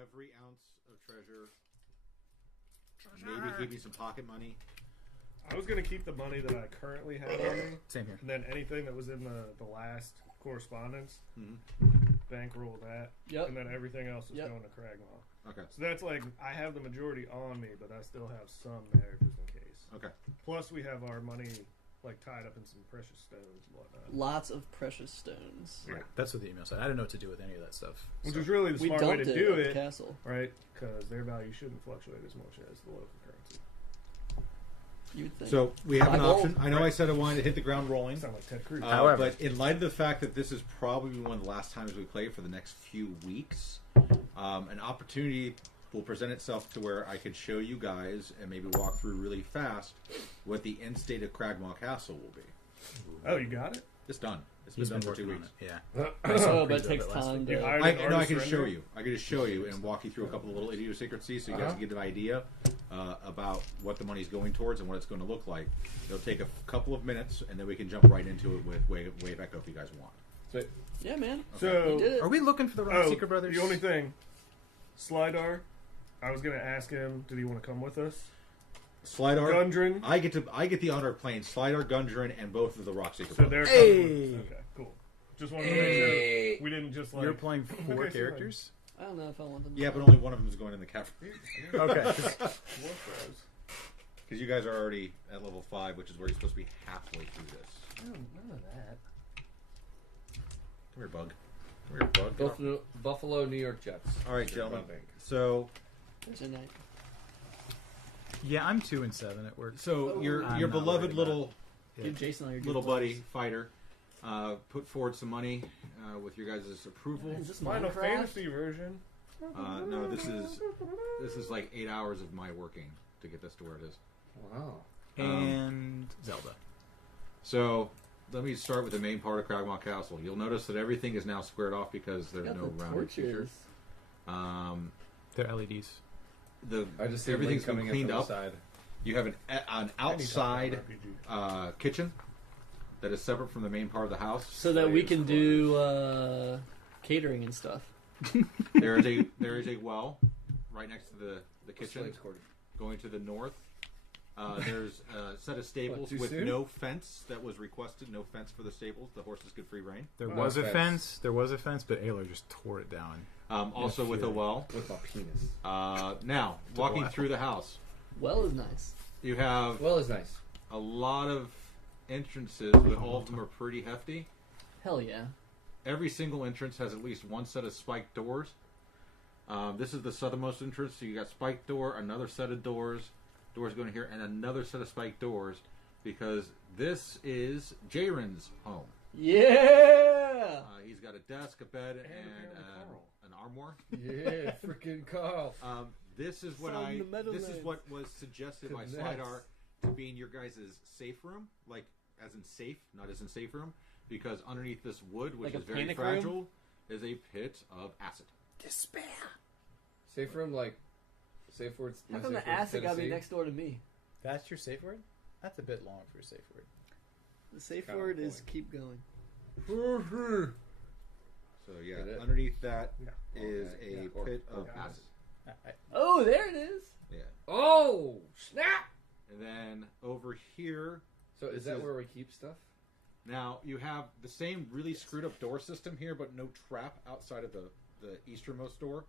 every ounce of treasure. Maybe give me some pocket money. I was going to keep the money that I currently have on me. Same here. And then anything that was in the last correspondence, bankroll that. Yep. And then everything else is going to Cragmaw. Okay. So that's like, I have the majority on me, but I still have some there just in case. Okay. Plus, we have our money like tied up in some precious stones and whatnot. Lots of precious stones. Yeah. That's what the email said. I didn't know what to do with any of that stuff. Which is really the We smart way dumped to it do at the it, castle. right? Because their value shouldn't fluctuate as much as the local currency. You would think. So we have an Eyeball. option. I know I said I wanted to hit the ground rolling. Sound like Ted Cruz. However- but in light of the fact that this is probably one of the last times we play for the next few weeks, an opportunity will present itself to where I could show you guys and maybe walk through really fast what the end state of Cragmaw Castle will be. Oh, you got it? It's done. It's He's been been done for 2 working weeks. on it. Yeah. Oh, but it takes time You to... hired I an artist can show render? you. I can just show you and walk you through a couple of little idiosyncrasies so you guys can get an idea about what the money's going towards and what it's going to look like. It'll take a couple of minutes, and then we can jump right into it with Wave Echo if you guys want. So, Yeah, man. So, You did it. Are we looking for the Rock oh, Seeker brothers? the only thing, Slidar, I was going to ask him, did he want to come with us? Slidar, Gundren. I get the honor of playing Slidar, Gundren, and both of the Rockseeker So brothers. they're Hey! coming with us. Okay, cool. Just wanted to make sure we didn't just like... You're playing four Okay, so characters? I don't know if I want them. Yeah, but only one of them is going in the cafeteria. Okay. Warthrows. Because you guys are already at level 5, which is where you're supposed to be halfway through this. none of that. Come here, Bug. Come here, Bug. Buffalo, New York Jets. All right, gentlemen. So, There's a night. Yeah, I'm 2 and 7 at work. so your I'm your not beloved worried little Give Jason all your good little players. buddy fighter put forward some money with your guys' approval. Is this Final Minecraft? Fantasy version. No, this is like 8 hours of my working to get this to where it is. Wow. And Zelda. So let me start with the main part of Cragmaw Castle. You'll notice that everything is now squared off because there's Got no the rounded features. torches. They're LEDs. I just see everything's coming been cleaned in up. from the side. You have an outside kitchen that is separate from the main part of the house. So that we can do catering and stuff. There is a well right next to the kitchen. Slaves' quarters. Going to the north. There's a set of stables too with soon? no fence that was requested. No fence for the stables. The horses could free rein. There Oh, was a fence. fence, but Aylar just tore it down. Also with a well. With my penis. Now, walking well. through the house, Well is nice. you have Well, it's nice. a lot of entrances, but all of them are pretty hefty. Hell yeah. Every single entrance has at least one set of spiked doors. This is the southernmost entrance, so you got spiked door, another set of doors going here, and another set of spiked doors, because this is Jaren's home. Yeah! He's got a desk, a bed, and an armoire. Yeah, freaking Carl. This is what From the this is Meadowlands. what was suggested by Connects. Slidar to be in your guys' safe room, like as in safe, not as in safe room, because underneath this wood, which Like a is very panic fragile, room? is a pit of acid. Despair. Safe room, like, safe words. How come the acid gotta be next door to me? That's your safe word? That's a bit long for a safe word. The safe Kind of word is point. keep going. So yeah, Get it? underneath that Yeah. is Okay, a yeah. Or- pit of or- acid. Oh, there it is. Yeah, Oh, snap! and then over here, So This is that is- where we keep stuff? now you have the same really screwed up door system here, but no trap outside of the easternmost door.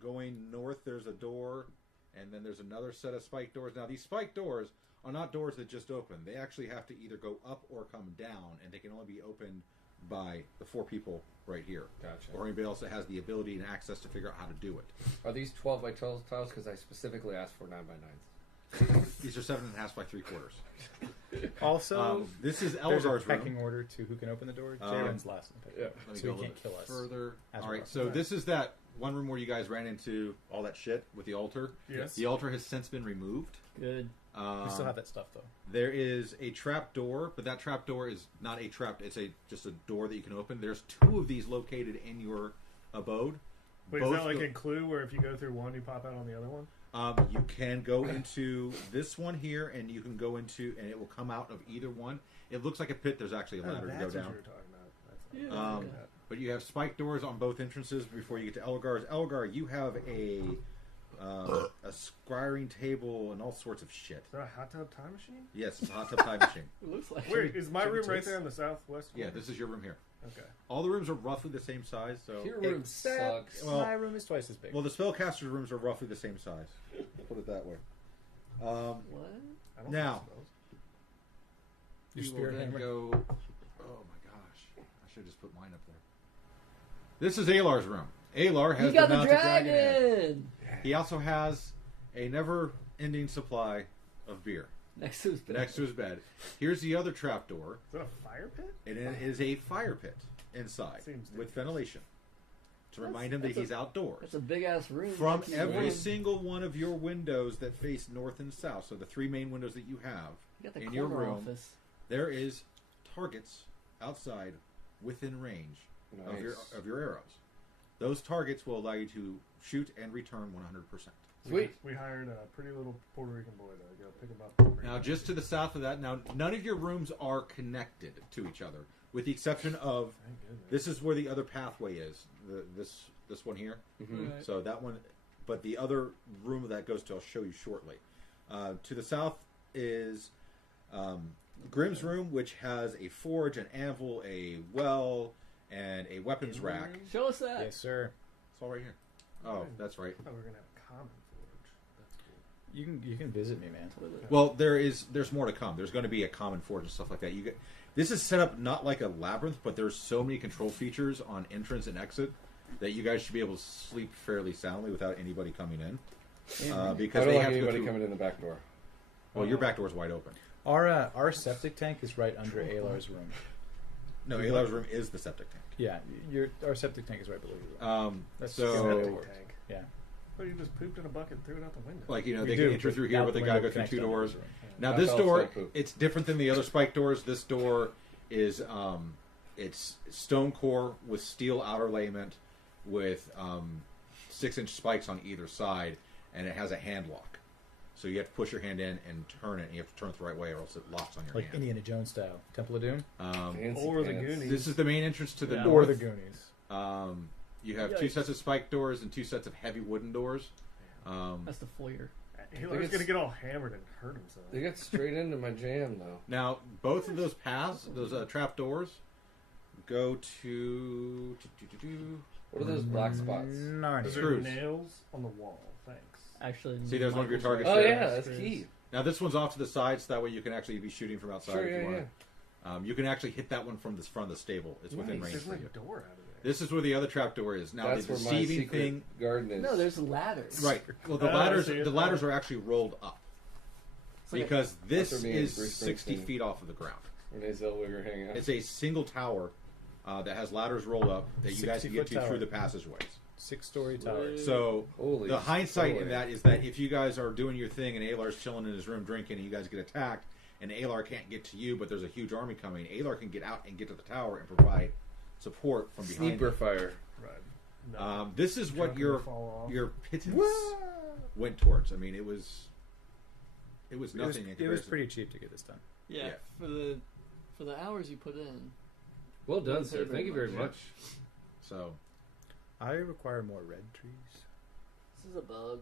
Going north, there's a door, and then there's another set of spiked doors. Now, these spiked doors are not doors that just open. They actually have to either go up or come down, and they can only be opened by the 4 people right here. Gotcha. Or anybody else that has the ability and access to figure out how to do it. Are these 12 by 12 tiles? Because I specifically asked for 9 by 9s. These are 7.5 by 3/4. Also, This is there's a Elzar's pecking room. order to who can open the door. Jaren's last. in the pecking yeah. order, Let me so go he a can't little kill bit us. further. As All we're right, up. so this is that one room where you guys ran into all that shit with the altar. Yes. The altar has since been removed. Good. We still have that stuff though. There is a trap door, but that trap door is not a trap. It's just a door that you can open. There's 2 of these located in your abode. Wait, is Both that like go- in Clue where if you go through one, you pop out on the other one? You can go into this one here, and you can go into, and it will come out of either one. It looks like a pit. There's actually a ladder to go that's what down. you were talking about. That's Yeah. But you have spike doors on both entrances before you get to Elgar's. Elgar, you have a scrying table and all sorts of shit. Is that a hot tub time machine? Yes, it's a hot tub time machine. It looks like. Wait, is my Chicken room right tits? there in the southwest? Yeah, corner? this is your room here. Okay. All the rooms are roughly the same size. So Your room sucks. Well- my room is twice as big. well, the spellcaster's rooms are roughly the same size. Put it that way. What? I don't Now. think so. Your You will spirit then hammer. go. Oh my gosh! I should have just put mine up there. This is Alar's room. Alar has He got the the mounted dragon. dragon He also has a never-ending supply of beer next to his bed. next to his bed. Here's the other trapdoor, Is that a fire pit? and it is a fire pit inside Seems with ventilation to That's- remind him that that's a- he's outdoors. That's a big ass room. From next to his every room. single one of your windows that face north and south, so the three main windows that you have You got the in your corner room, office. there is targets outside within range Nice. of your arrows. Those targets will allow you to shoot and return 100%. Sweet. We hired a pretty little Puerto Rican boy to go pick him up. Now, just to the south of that, now none of your rooms are connected to each other, with the exception of Thank goodness. this is where the other pathway is. This one here. Mhm. Right. So that one, but the other room that goes to, I'll show you shortly. To the south is Grimm's room, which has a forge, an anvil, a well, and a weapons rack. Show us that. Yes, sir. It's all right here. Oh, that's right. I thought we were gonna have a common forge. That's cool. You can visit me, man. Well, there's more to come. There's going to be a common forge and stuff like that. This is set up not like a labyrinth, but there's so many control features on entrance and exit that you guys should be able to sleep fairly soundly without anybody coming in. Because I they don't like have to go anybody through. coming in the back door. Well, your back door is wide open. Our septic tank is right under Alar's room. No, Alar's room is the septic tank. Yeah, our septic tank is right below your room. That's So, Septic tank. yeah. But you just pooped in a bucket and threw it out the window. like, We they do, can enter but through here, out but the they gotta window go through connects two to doors. Alar's room. Now, That's this also door, poop. it's different than the other spike doors. This door is it's stone core with steel outer layment with 6-inch spikes on either side, and it has a hand lock. So you have to push your hand in and turn it, and you have to turn it the right way, or else it locks on your Like hand. Indiana Jones style. Temple of Doom? Fancy Or the pants. Goonies. This is the main entrance to the Yeah. north. Or the Goonies. You have two Yikes. sets of spike doors and two sets of heavy wooden doors. That's the foyer. Hilar's it's- gonna get all hammered and hurt himself. They get straight into my jam, though. Now, both of those paths, those trap doors, go to. What are those black spots? Narnia. Those are Screws. nails on the wall. Thanks. Actually, See, there's one of your Michael's targets Oh there. yeah, that's key. Now, this one's off to the side, so that way you can actually be shooting from outside Sure, if you yeah, want. yeah. You can actually hit that one from the front of the stable. It's within range There's for like you. a door out of there. This is where the other trap door is. Now, That's the where my deceiving secret thing. garden is. No, there's ladders. Right. Well, the Oh, I ladders see it. the ladders are actually rolled up. It's like Because this That's where me and is Bruce 60 Springsteen- feet off of the ground. Renee Zellweger hang out. It's a single tower that has ladders rolled up that you guys can get 60-foot to tower. through the passageways. 6-story tower. So Holy the hindsight story. in that is that if you guys are doing your thing and Alar's chilling in his room drinking and you guys get attacked and Alar can't get to you but there's a huge army coming, Alar can get out and get to the tower and provide support from behind Sniper him. fire. Right. This is what Drunk your and fall off. your pittance went towards. I mean, it was nothing. in It was comparison. pretty cheap to get this done. Yeah, Yeah. for the hours you put in. Well done, Didn't sir. pay Thank you very very much. So I require more red trees. This is a bug.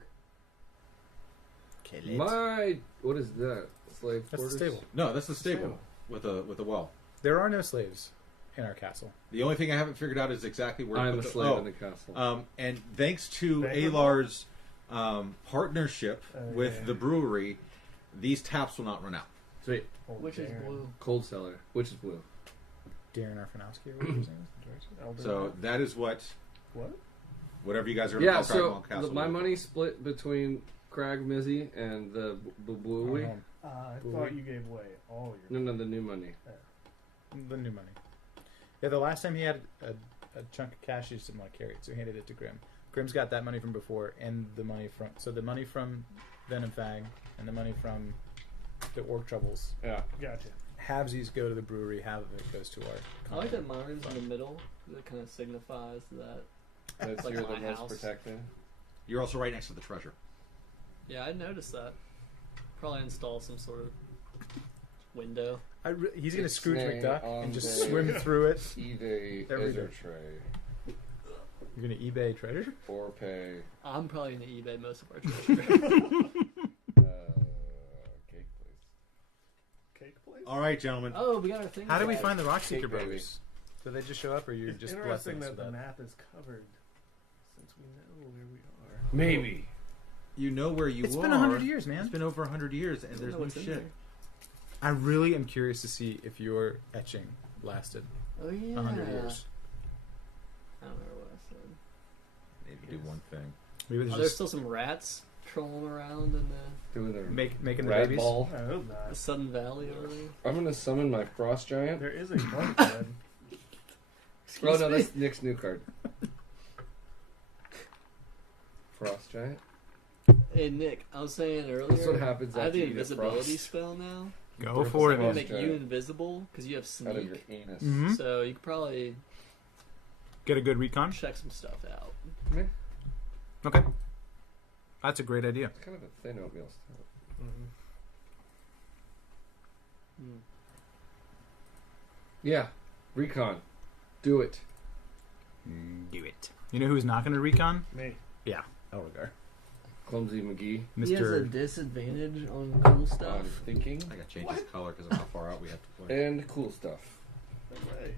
Okay, My what is that? Slave That's the quarters? stable. no, that's the stable with a well. There are no slaves in our castle. The only thing I haven't figured out is exactly where to I'm put a the, slave oh, in the castle. and thanks to Banquet Alar's partnership Oh, with yeah. the brewery, these taps will not run out. Sweet. Oh, Which is Darren. blue. Cold cellar, which is blue. Darren Arfanowski, or whatever his name is, the director. Elder So that is what what? whatever you guys are going to Yeah, call so Cragmont Castle. my money split between Crag Mizzy and the Bluey. I Blue. thought you gave away all your. No, the new money. The new money. Yeah, the last time he had a chunk of cash he just didn't want to carry it, so he handed it to Grim. Grim's got that money from before, and the money from Venom Fang, and the money from the Orc Troubles. Yeah. Gotcha. Halvesies go to the brewery, half of it goes to our. I like that mine's in the middle. That kind of signifies that. That's Like you're the my most house. protected. You're also right next to the treasure. Yeah, I noticed that. Probably install some sort of window. He's gonna Scrooge Ixnay McDuck on and just the- swim through it. eBay Every Ezra day. tray You're gonna eBay treasure? or pay I'm probably gonna eBay most of our treasure. cake place. Cake place? All right, gentlemen. Oh, we got our thing. How do we back. find the Rock Cake Seeker baby. brothers? Do they just show up, or you're It's just interesting blessings that for the that? map is covered since we know where we are. Maybe. You know where you It's are. been 100 years, man. It's been over 100 years, and I don't there's know new what's in shit. there. I really am curious to see if your etching lasted Oh yeah. 100 years. I don't remember what I said. Maybe do one thing. Maybe Oh, there's there's just still some rats trolling around in Doing the making the red babies. ball. I hope the not. Sudden Valley over there. I'm gonna summon my frost giant. There is a bug bed. Oh Excuse no, me? that's Nick's new card. Frost giant. Hey Nick, I was saying earlier. That's what happens I have after the you get invisibility frost spell now. Go for it, I'm gonna man. make Frost you giant. invisible because you have out of your sneak. anus. Mhm. So you could probably Get a good recon. check some stuff out. Meh. Okay, that's a great idea. It's kind of a thin oatmeal stout. Mm-hmm. Hmm. Yeah, recon. Do it. Do it. You know who's not going to recon? Me. Elgar. Clumsy McGee. He has a Mr. disadvantage on cool stuff. On thinking I got to change his color because of how far out we have to play. and cool stuff. Okay.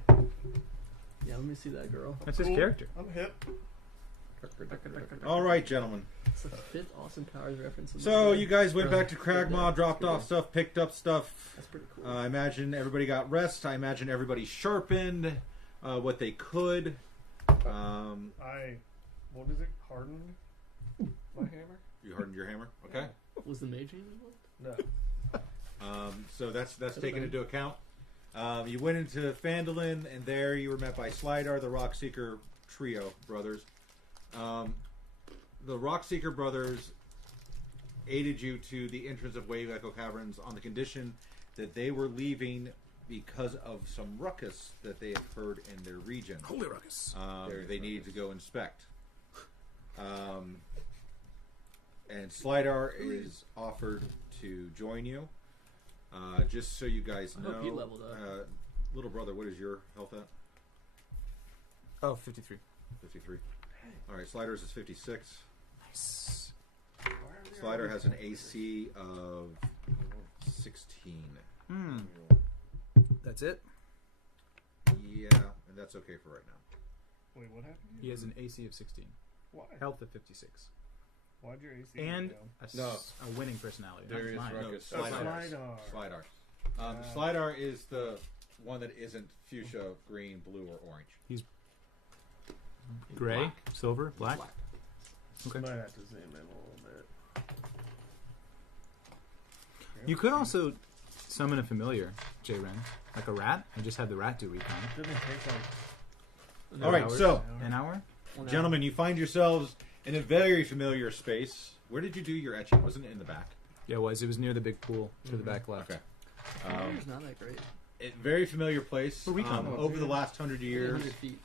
Yeah, let me see that girl. That's his Cool. character. I'm hip. All right, gentlemen. It's the fifth Austin Powers reference. in the So movie. you guys went Really? back to Cragmaw, Good day. dropped Good off day. stuff, picked up stuff. That's pretty cool. I imagine everybody got rest. I imagine everybody sharpened what they could. What is it? Hardened my hammer? You hardened your hammer, okay? Was the mage hand involved? No. So that's taken into account. You went into Phandeliver, and there you were met by Slidar, the Rockseeker trio brothers. The Rockseeker brothers aided you to the entrance of Wave Echo Caverns on the condition that they were leaving because of some ruckus that they had heard in their region. Holy ruckus. They needed to go inspect. And Slidar is offered to join you. Just so you guys I know, hope he leveled up. little brother, what is your health at? Oh, 53. 53. All right, Slider's is 56. Nice. Slider has an AC of 16. That's it? Yeah, and that's okay for right now. Wait, what happened? He has an AC of 16. Why? Health of 56. Why'd your AC And go down? a winning personality. There That's is mine. ruckus. No, Slidar. Slidar. Slidar. Slidar is the one that isn't fuchsia, green, blue, or orange. He's He's gray, black. silver, black. Okay. Might have to zoom in a little bit. You could also summon a familiar, J Ren, like a rat, and just have the rat do recon. Didn't it take like All right, hours? so An hour? gentlemen, you find yourselves in a very familiar space. Where did you do your etching? Wasn't it in the back? Yeah, it was. It was near the big pool to the back left. Okay. It's not that great. Very familiar place. For recon. Over the last 100 years, 100 feet.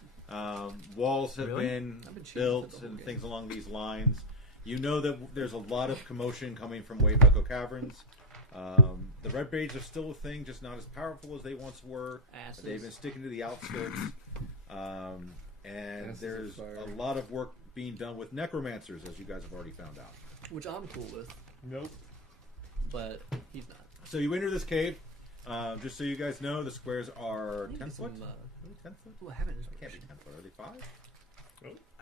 walls have Really? been I've been cheating built for the whole and game. things along these lines. You know that there's a lot of commotion coming from Wave Echo Caverns. The Red Braids are still a thing, just not as powerful as they once were. Asses. They've been sticking to the outskirts. And Asses there's of fire. a lot of work being done with necromancers, as you guys have already found out. Which I'm cool with, nope. but he's not. So you enter this cave. Just so you guys know, the squares are Maybe 10 foot. some, 10 foot? Well, I haven't. They can't be 10 foot. Are they 5?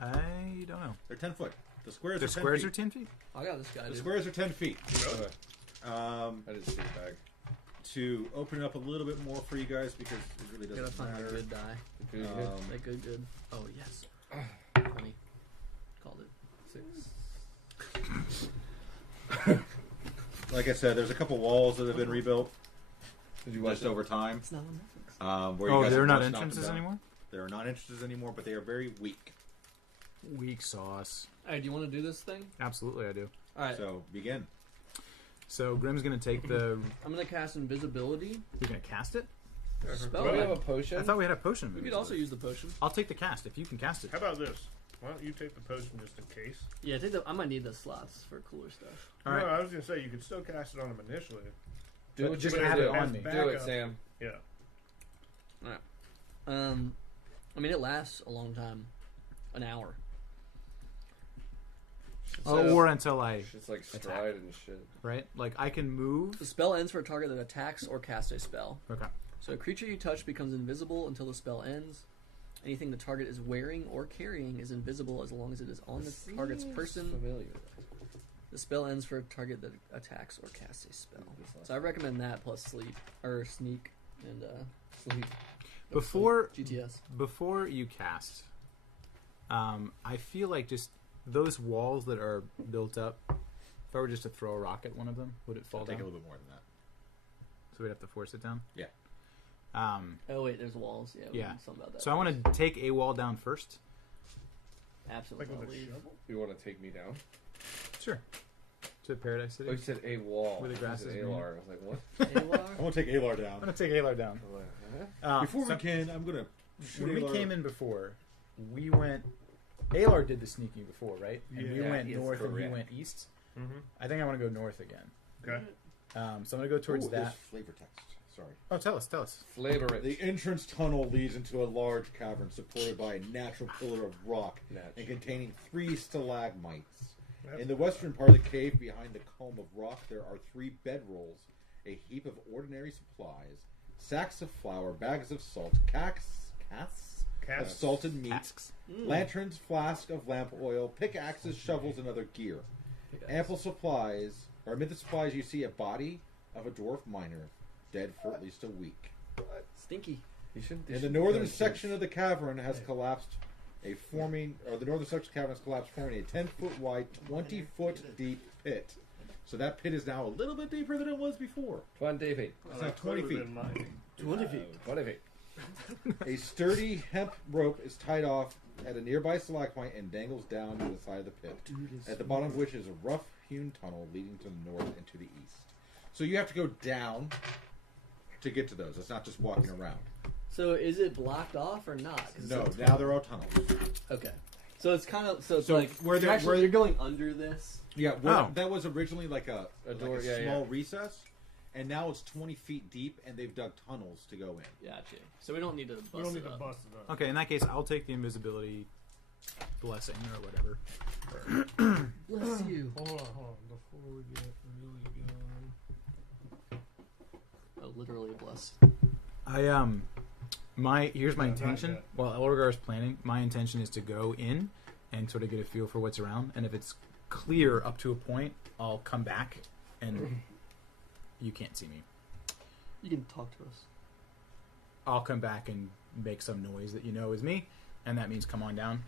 I don't know. They're 10 foot. The squares The are 10 squares feet. are 10 feet? I got this guy. The Dude. squares are 10 feet. I didn't see the bag. To open it up a little bit more for you guys because it really Gotta doesn't find a matter. good die. Good. Like good. Oh yes. 20. Called it. 6. Like I said, there's a couple walls that have been rebuilt Did you watch just over time. It's not on Netflix. Where you Oh, guys they're have not once knocked them entrances down. anymore? They're not entrances anymore, but they are very weak. Weak sauce. Hey, do you want to do this thing? Absolutely, I do. All right. So begin. So Grim's going to take the... I'm gonna cast invisibility. You're going to cast it? Spell Do we have a it. potion? I thought we had a potion. We could also use the potion. I'll take the cast if you can cast it. How about this? Why don't you take the potion just in case? Yeah, I might need the slots for cooler stuff. All No, right. I was gonna say you could still cast it on him initially. Do But what just you're have gonna it do. on me. Do it, Backup. Sam. Yeah. I mean, it lasts a long time, an hour. Or until I Shit's like stride and shit. right. Like I can move. The spell ends for a target that attacks or casts a spell. Okay. So a creature you touch becomes invisible until the spell ends. Anything the target is wearing or carrying is invisible as long as it is on the target's person. Familiar. The spell ends for a target that attacks or casts a spell. So I recommend that plus sleep or sneak and Sleep. Before GTS. before you cast, I feel like just those walls that are built up. If I were just to throw a rock at one of them, would it fall It'll take down? a little bit more than that. So we'd have to force it down. Yeah. Oh wait, there's walls. Yeah. we Yeah. can something about that. So I want to take a wall down first. absolutely Like with not a leave. shovel? You want to take me down? Sure. To Paradise Oh, City. you said a wall. Where the grass I said is Alar. I was like, what? Alar? I'm gonna take Alar I'm down. gonna take Alar down. I'm like, huh? Before so we can, I'm gonna shoot when we Alar. came in before, we went. Alar did the sneaking before, right? And we Yeah, went he is north and he correct. went east. Mm-hmm. I think I want to go north again. Okay. So I'm gonna go towards Ooh, there's that. flavor text. Sorry. Oh, tell us. Flavor it. The entrance tunnel leads into a large cavern supported by a natural pillar of rock and containing 3 stalagmites. In the western part of the cave, behind the comb of rock, there are 3 bedrolls, a heap of ordinary supplies, sacks of flour, bags of salt, casks of salted meat, Casks. lanterns, flask of lamp oil, pickaxes, shovels, and other gear. Ample supplies, or amid the supplies, you see a body of a dwarf miner, dead for at least a week. Stinky. In the northern section of the cavern has collapsed, forming a 10-foot wide, 20-foot deep pit. So that pit is now a little bit deeper than it was before. 20 feet. It's now 20 feet. 20 feet. 20 feet. A sturdy hemp rope is tied off at a nearby stalagmite and dangles down to the side of the pit, at the bottom of which is a rough-hewn tunnel leading to the north and to the east. So you have to go down to get to those. It's not just walking around. So is it blocked off or not? 'Cause No, it's- now there are tunnels. Okay. So it's kind of so it's So like where you're the- actually where- you're going under this. Yeah, Oh. that was originally like a door, like a yeah, small yeah. recess, and now it's 20 feet deep, and they've dug tunnels to go in. Gotcha. So we don't need to bust We don't need it to up. bust it up. Okay, in that case, I'll take the invisibility blessing or whatever. Bless you. Hold on. Before we get really going. Oh, literally bless. Here's my No, not intention. yet. While Elgar is planning, my intention is to go in and sort of get a feel for what's around, and if it's clear up to a point, I'll come back and you can't see me. You can talk to us. I'll come back and make some noise that you know is me, and that means come on down.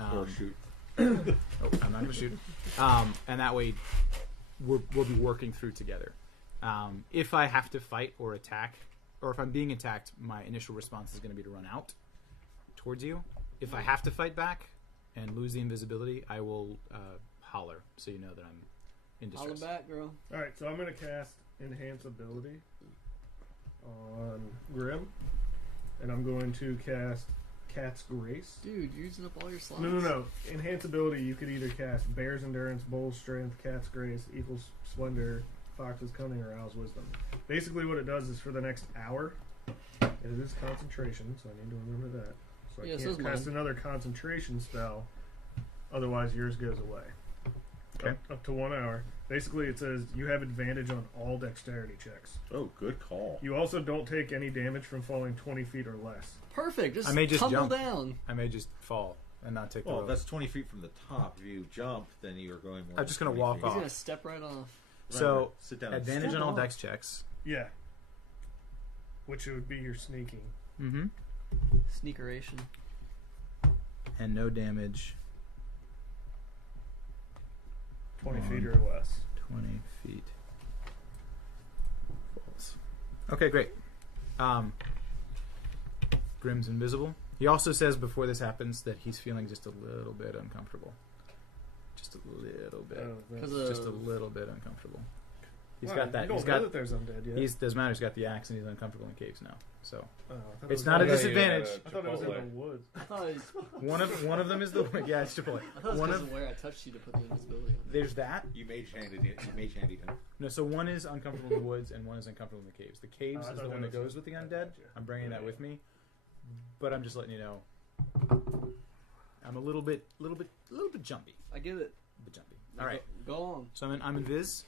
Or shoot. Oh, I'm not going to shoot. And that way, we'll be working through together. If I have to fight or attack, or if I'm being attacked, my initial response is going to be to run out towards you. If I have to fight back and lose the invisibility, I will holler so you know that I'm in Holla distress. back, girl. Alright, so I'm going to cast Enhance Ability on Grim. And I'm going to cast Cat's Grace. Dude, you're using up all your slots. No. Enhance Ability, you could either cast Bear's Endurance, Bull's Strength, Cat's Grace, equals Splendor, Fox's Cunning, or Owl's Wisdom. Basically what it does is for the next hour, and it is concentration, so I need to remember that. So I Yeah, so can't is cast mine. another concentration spell, otherwise yours goes away. Okay. Up to 1 hour. Basically it says you have advantage on all dexterity checks. Oh, good call. You also don't take any damage from falling 20 feet or less. Perfect. Just I may just tumble jump. down. I may just fall and not take the Well, rope. that's 20 feet from the top. If you jump, then you're going more. I'm just gonna than 20 walk feet. He's off. gonna step right off. So, sit down. advantage Step on all off. dex checks. Yeah. Which would be your sneaking. Mm-hmm. Sneakeration. And no damage. 20 On feet or less. 20 feet. Falls. Okay, great. Grim's invisible. He also says before this happens that he's feeling just a little bit uncomfortable. Just a little bit. Oh, Because that's- Just a little bit uncomfortable. He's Wow, got that. You don't He's know got. that there's undead yet. He's doesn't matter. He's got the axe and he's uncomfortable in caves now. So Oh, I thought it it's was not a in- disadvantage. I thought it was in Chipotle. the woods. I thought it was, One of them is the yeah. It's Chipotle. I thought it was One because of of where I touched you to put the invisibility on. there's that. You mage handed it. You mage handed him. No, so one is uncomfortable in the woods and one is uncomfortable in the caves. The caves Oh, I is the thought one that that was goes with the I undead. gotcha. I'm bringing that Yeah. with me, but I'm just letting you know. I'm a little bit jumpy. I get it. But jumpy. All right. Go on. So I'm in Viz.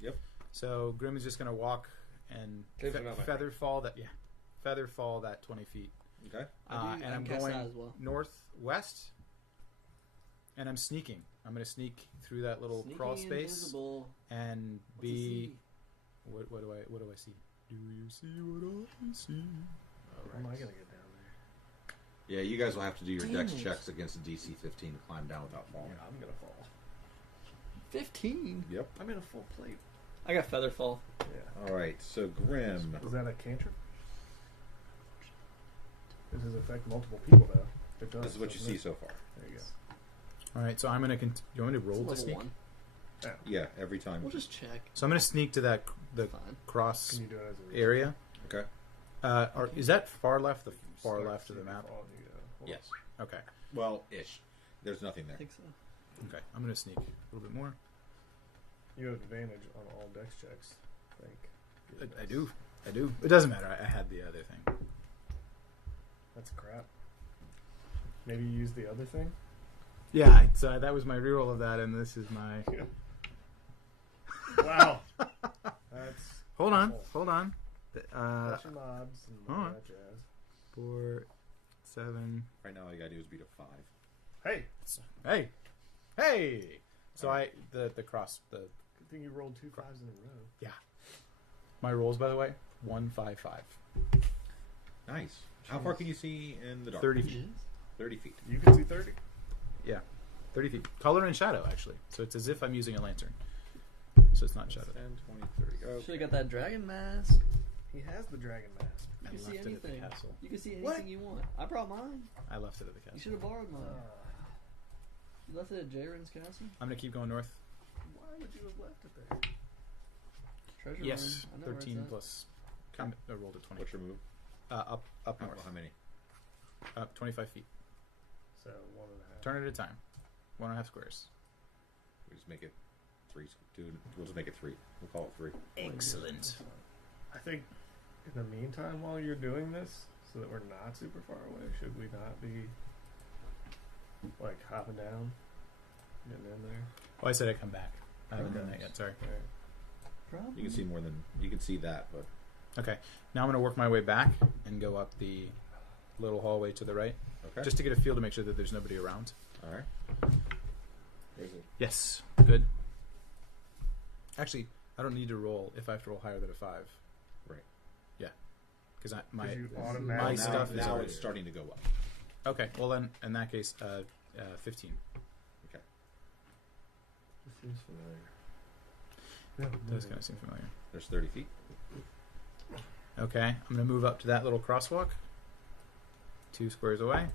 Yep. So Grim is just gonna walk and Caves are not my feather fall that 20 feet. Okay. I and I'm can cast going that as well. northwest, and I'm sneaking. I'm gonna sneak through that little Sneaky crawl space invisible. and What's be. he see? What do I see? Do you see what I see? How am I gonna get down there? Yeah, you guys will have to do your Damn dex it. checks against a DC 15 to climb down without falling. Yeah, I'm gonna fall. 15. Yep. I'm in a full plate. I got feather fall. Yeah. All right. So Grim. Is that a cantrip? Does this affect multiple people though? It does. This is what you doesn't see it? so far. There you go. All right, so I'm gonna. You want me to roll to Level sneak? 1. Yeah, every time. We'll just check. So I'm gonna sneak to that the Fine. cross Can you do it as a area. Okay. Is that far left? The You far start left of the seeing map. fall and you go, Yes. Okay. Well, ish. There's nothing I there. think so. Okay. I'm gonna sneak a little bit more. You have advantage on all dex checks. I think. I do. It doesn't matter. I had the other thing. That's crap. Maybe you use the other thing. Yeah. So that was my reroll of that, and this is my. Wow. That's Hold on. awful. Hold on. Flashing mobs and all hold on. that jazz. 4, 7. Right now, all you gotta do is beat a 5. Hey, Hey. So the cross the good thing you rolled 2 5s in a row. my rolls, by the way, 1, 5, 5. Nice. How far can you see in the dark? 30 feet. 30 feet. You can see 30. Yeah. 30 feet. Color and shadow, actually. So it's as if I'm using a lantern. So it's not shadow. 10, 20, 30. Should Okay. have got that dragon mask. He has the dragon mask. You I can see left it at the anything. castle. You can see anything What? you want. I brought mine. I left it at the You castle. should have borrowed mine. You left it at Jaren's castle. I'm gonna keep going north. Why would you have left it there? Treasure Yes, room. I know where 13 it's at. plus. I rolled a 20. What's your move? Up How, north. how many? Up 25 feet. So 1.5. Turn at a time. 1.5 squares. We just make it 3. We'll just make it 3. We'll call it 3. Excellent. I think in the meantime, while you're doing this, so that we're not super far away, should we not be like hopping down, getting in there? Oh, I said I'd come back. I haven't done Okay. that yet. Sorry. All right. Probably. You can see more than you can see that, but Okay. Now I'm gonna work my way back and go up the little hallway to the right, okay. just to get a feel to make sure that there's nobody around. all right. There's a Yes. Good. Actually, I don't need to roll if I have to roll higher than a 5. Right. Yeah. Because my you my automatically stuff is now already it's there. starting to go up. Okay. Well then, in that case, 15. This seems familiar. Does kind of seem familiar. There's 30 feet. Okay. I'm gonna move up to that little crosswalk. 2 squares away.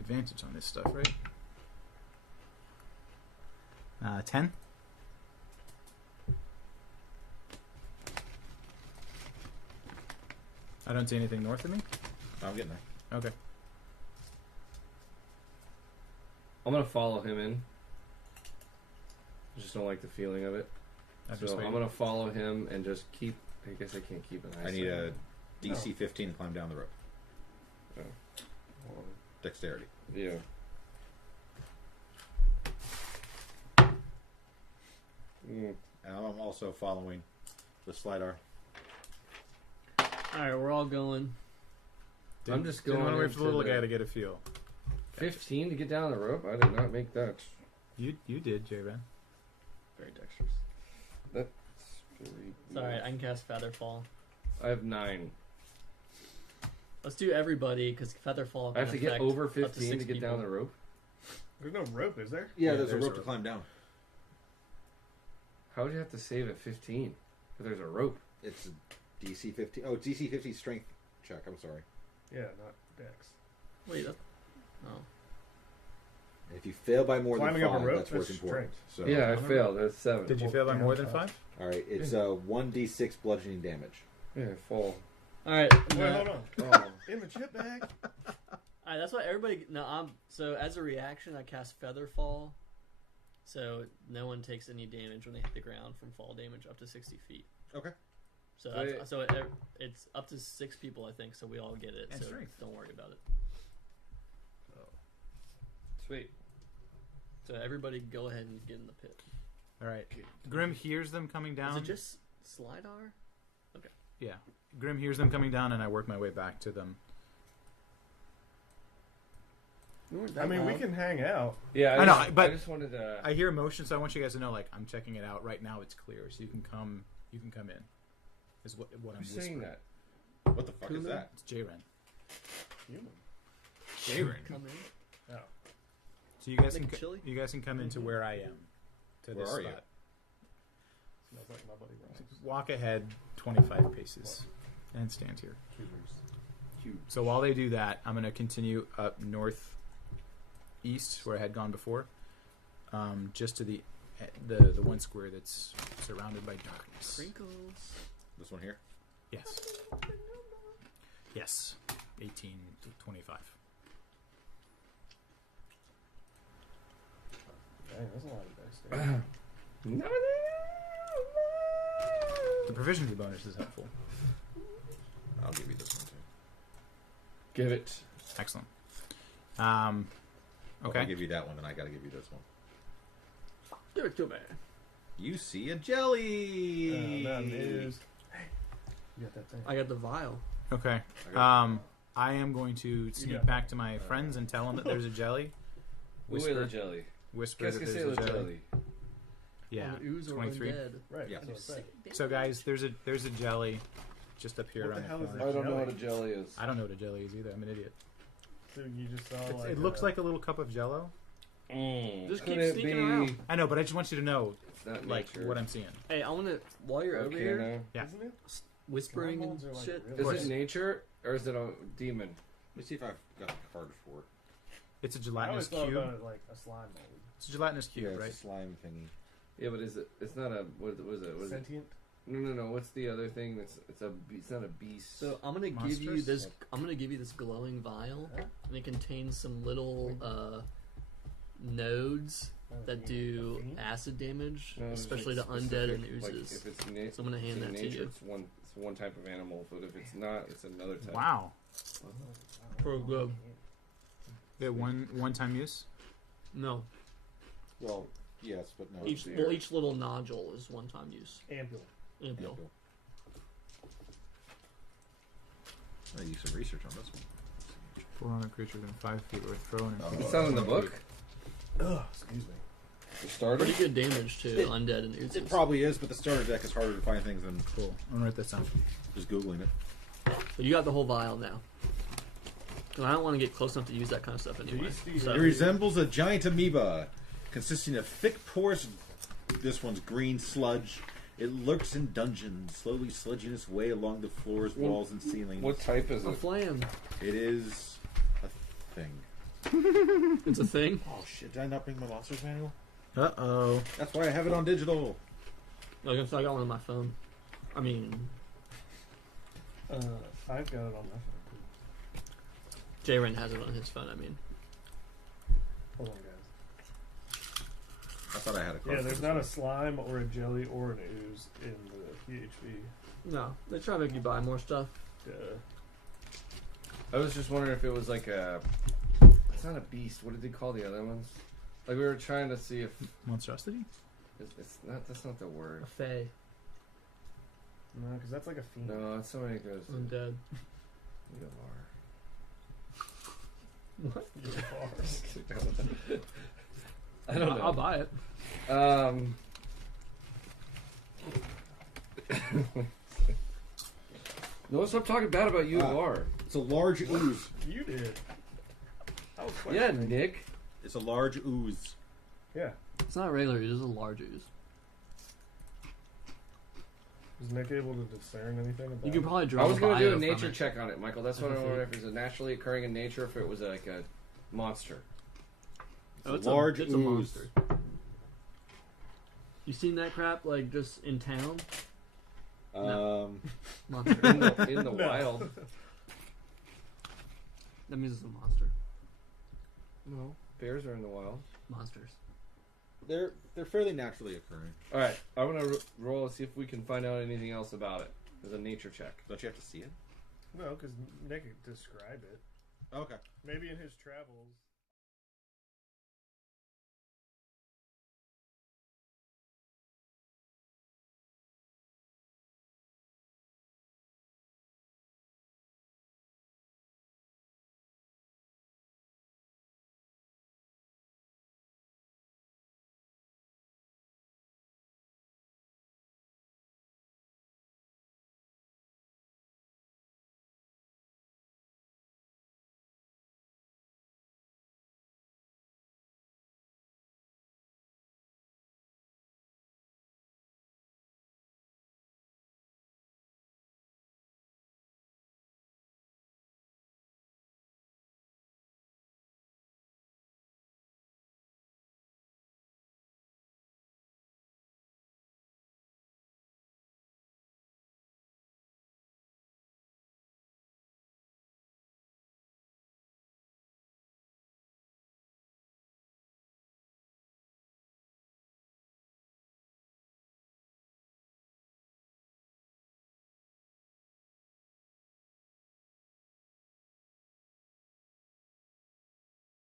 Advantage on this stuff, right? 10. I don't see anything north of me. I'm getting there. Okay. I'm gonna follow him in. I just don't like the feeling of it. I'm So just I'm waiting. gonna follow him and just keep. I guess I can't keep an eye. I need a No. DC 15 to climb down the rope. Hold on. Dexterity. Yeah. Mm. And I'm also following the slidar. Alright, we're all going. I'm just Didn't going want to wait for the into little the- guy to get a feel. 15 to get down the rope. I did not make that. You did, J-Ben. Very dexterous. That's very. It's alright, I can cast feather fall. I have 9. Let's do everybody because feather fall. I have to can get affect over up to 15 to 6 get down people. the rope. There's no rope, is there? Yeah, Yeah, there's a there's rope a to rope. climb down. How would you have to save at 15? If there's a rope. It's a DC 15. Oh, DC 15 strength check. I'm sorry. Yeah, not dex. Wait, oh. If you fail by more Climbing than up a 5, rope, that's worth that's important. So, Yeah, I failed. That's 7. Did you fail by more than 5? all right, it's 1d6 bludgeoning damage. Yeah, fall. All right. Wait, hold on. Oh. In the chip bag. All right, that's why everybody. No, so as a reaction, I cast Feather Fall, so no one takes any damage when they hit the ground from fall damage up to 60 feet. Okay. So Wait. it's up to 6 people, I think. So we all get it. And so strength. don't worry about it. Sweet. So everybody, go ahead and get in the pit. All right. Grim hears them coming down. Is it just Slidar? Yeah. Grim hears them coming down, and I work my way back to them. I mean, we can hang out. Yeah, I know, but- I just wanted to. I hear motion, so I want you guys to know, like, I'm checking it out right now. It's clear, so you can come. You can come in. Is what I'm Who's saying whispering. that? What the fuck is that? It's J-Ren. Human. J-Ren. Come in. Oh. So you guys Make can it chilly? you guys can come into where I am. To Where this are you? spot. Smells like my buddy Ross. Walk ahead 25 paces and stand here. Huge. So while they do that, I'm going to continue up northeast where I had gone before, just to the one square that's surrounded by darkness. Crinkles. This one here? Yes. Yes. 18 to 25. Dang, that's a lot of dice there. No. The proficiency bonus is helpful. I'll give you this one too. Give it. Excellent. If I Okay. give you that one, then I gotta give you this one. Give it to me. You see a jelly! That is. Hey, you got that thing. I got the vial. Okay. I am going to sneak got back to my friends and tell them that there's a jelly. Ooh, the jelly. Whisper Qu'est-ce that que c'est there's le a jelly. jelly? Yeah. On the ooze or 23. undead. Right. Yeah. That's what I said. So guys, there's a jelly just up here What on the the hell is corner. I don't know Jelly. what a jelly is. I don't know what a jelly is either. I'm an idiot. So you just saw like It looks like a little cup of Jello. Just Could keep it sneaking be- around. I know, but I just want you to know, It's not like, nature. what I'm seeing. Hey, I want to, while you're over Okay, here, now. Yeah. Isn't it? whispering and Hormones are, like, shit. really- Is it nature or is it a demon? Let me see if I've got a card for it. It's a I always gelatinous thought cube. about it like a slime mold. It's a gelatinous cube, It's right? a slime thingy. Yeah, but is it? It's not a. What is it? What is it? Sentient. No. What's the other thing? It's not a beast. So I'm gonna give you Monstrous? this. I'm gonna give you this glowing vial, and it contains some little nodes that do acid damage, No, there's, especially like, to undead and specific, like, oozes. if it's So I'm gonna hand that to nature, you. It's one type of animal, but if it's not, it's another type. Wow. For good. Yeah, one time use. No, Well, yes, but no. each dear. each little nodule is one time use. Ampule. Ampule. I do some research on this one. 400 creatures within 5 feet were thrown. Oh. It's not in the book. Ugh, excuse me. The starter. Pretty good damage to undead and oozes. It probably is, but the starter deck is harder to find things than Cool. I'm gonna write that down. just Googling it. So you got the whole vial now. 'Cause I don't want to get close enough to use that kind of stuff anyway. These- So- It resembles a giant amoeba, consisting of thick, porous, this one's green sludge. It lurks in dungeons, slowly sludging its way along the floors, walls, and ceilings. What type is A it? flam. It is a thing. It's a thing. Oh shit, did I not bring my monsters manual? Uh-oh. That's why I have it on digital. I guess I got one on my phone. I mean, I've got it on my phone. J-Ren has it on his phone. I mean, Hold on, guys. I thought I had a card. Yeah, for there's this not one. a slime or a jelly or an ooze in the PHP. no, they try to make you buy more stuff. I was just wondering if it was like a. It's not a beast. What did they call the other ones? Like we were trying to see if Monstrosity? it's not. That's not the A word. fae. No, because that's like a fiend. No, it's somebody goes. Undead. You What? You are. are. I don't know. I'll buy it. No, stop talking bad about you. Are. It's a large ooze. You did. I was Yeah, questioning. Nick. It's a large ooze. Yeah. It's not regular. It is a large ooze. Was Nick able to discern anything about You can it? probably draw. I was going to do a bio nature from it. check on it, Michael. That's what I wonder if it's a naturally occurring in nature, if it was like a monster. It's a large it's ooze. a monster. You seen that crap like just in town? Monster. in the wild. That means it's a monster. No, bears are in the wild. Monsters. They're fairly naturally occurring. All right, I'm gonna roll and see if we can find out anything else about it. As a nature check. Don't you have to see it? No, because Nick could describe it. Okay. Maybe in his travels.